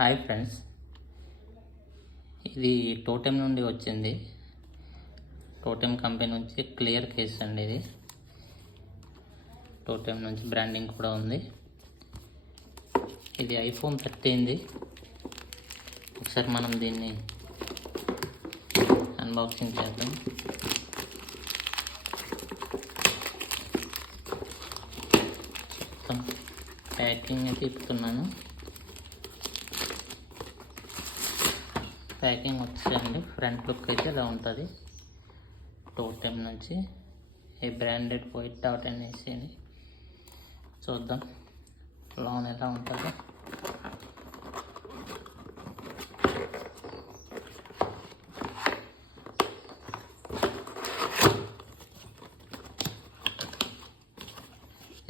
Hi friends, ఇది టోటెమ్ నుండి వచ్చింది. టోటెమ్ కంపెనీ నుంచి క్లియర్ కేస్ అండి. ఇది టోటెమ్ నుంచి బ్రాండింగ్ కూడా ఉంది. ఇది ఐఫోన్ 13. ఒకసారి మనం దీన్ని అన్బాక్సింగ్ చేద్దాం. మొత్తం ప్యాకింగ్ అయితే ఇప్పుతున్నాను. ప్యాకింగ్ వచ్చేయండి. ఫ్రంట్ లుక్ అయితే ఇలా ఉంటుంది. టోటెమ్ నుంచి ఏ బ్రాండెడ్ వైట్ డాట్ అనేసి అని చూద్దాం లోన్ ఎలా ఉంటుందో.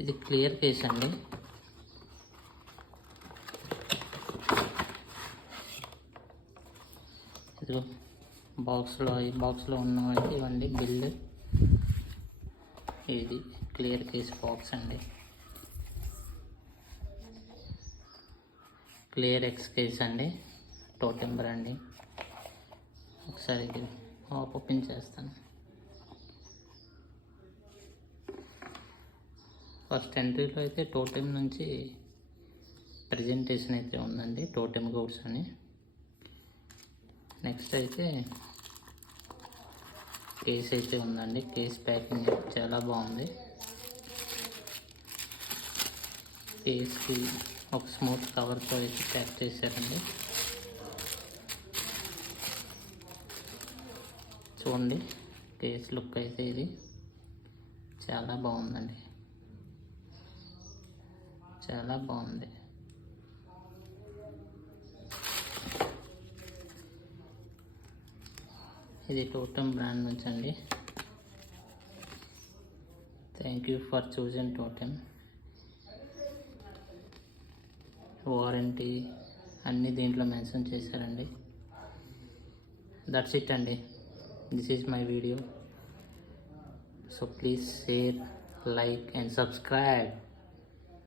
ఇది క్లియర్ కేస్ అండి. ఇదిగో ఈ బాక్స్లో ఉన్నవి ఇవ్వండి బిల్లు. ఇది క్లియర్ కేస్ బాక్స్ అండి. క్లియర్ ఎక్స్ కేస్ అండి. Totem branding. ఒకసారి ఇది ఓపెన్ చేస్తాను. ఫస్ట్ ఎంట్రీలో అయితే టోటెమ్ నుంచి ప్రజెంటేషన్ అయితే ఉందండి, టోటెమ్ గూడ్స్ అని. నెక్స్ట్ అయితే కేస్ అయితే ఉందండి. కేస్ ప్యాకింగ్ చాలా బాగుంది. కేస్కి ఒక స్మూత్ కవర్తో అయితే ప్యాక్ చేశారండి. చూడండి కేస్ లుక్ అయితే ఇది చాలా బాగుందండి, చాలా బాగుంది. ఇది టోటెమ్ బ్రాండ్ నుంచి అండి. Thank you for choosing totem. Warranty అన్నీ దీంట్లో మెన్షన్ చేశారండి. దట్స్ ఇట్ అండి. This is my video. So please share, like and subscribe.